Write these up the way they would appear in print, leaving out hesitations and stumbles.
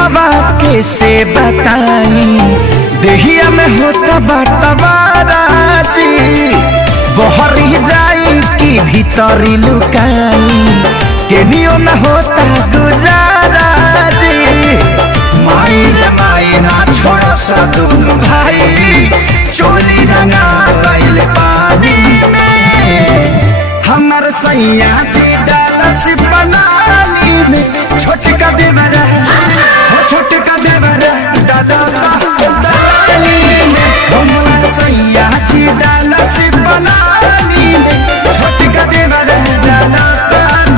दुखवा के से बताई देहिया में होता बटवारा जी बहरी जाई कि भीतरी लुकाई केनियो न होता गुजारा जी माई रे माई ना छोड़ सदुन भाई चोली रंगा गइल पानी में हमर सैया जी डालस बनानी में छोटका देवरा हो छोटका देवरा डालनी में हमर सैया जी डालस बनानी में छोटका देवरा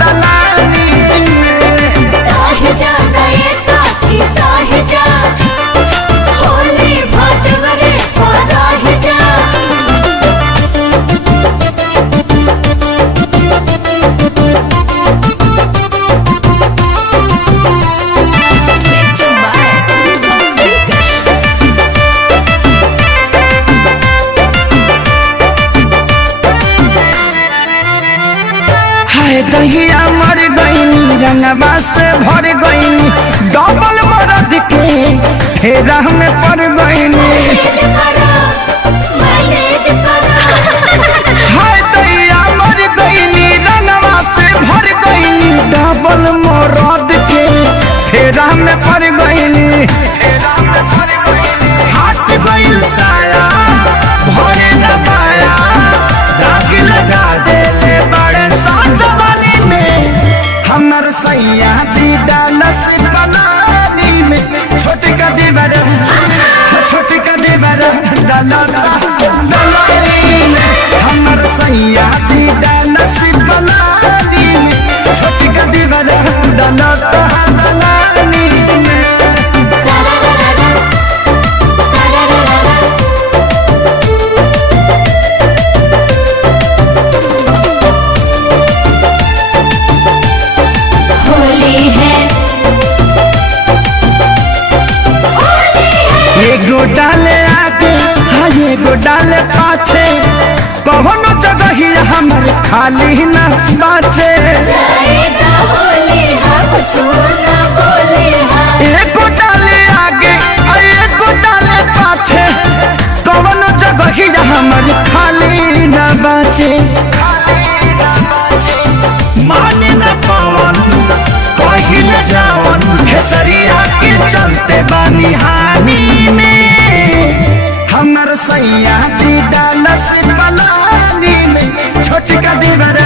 डालनी में साहिजा गए साथी साहिजा होली भटवरे साहिजा दहिया मर गईनी रंगवा से भर गईनी डबल मरद के फेरा में पड़ गईनी हाय दहिया मर गईनी रंगवा से भर गईनी डबल मरद के फेरा में पड़ गईनी हाथ गईल साया भरे न पाया दाग लगा देले बड़े साजवानी में हमर सैया जी डालस बनानी में छोटका देवरा डालनी में हमर सैया जी डालस बनानी में छोटका देवरा डालनी में एगो डाले आगे हाँ एगो डाले पाछे कौनो जगह ही हमर खाली न बाचे एगो डाले आगे एगो डाले पाछे कौनो जगह ही हमर खाली न बाचे माने न पावन कहीं न जावन खेसरिया के चलते बानी हानि में हमर सैया जी डालस बनानी में छोटका देवरा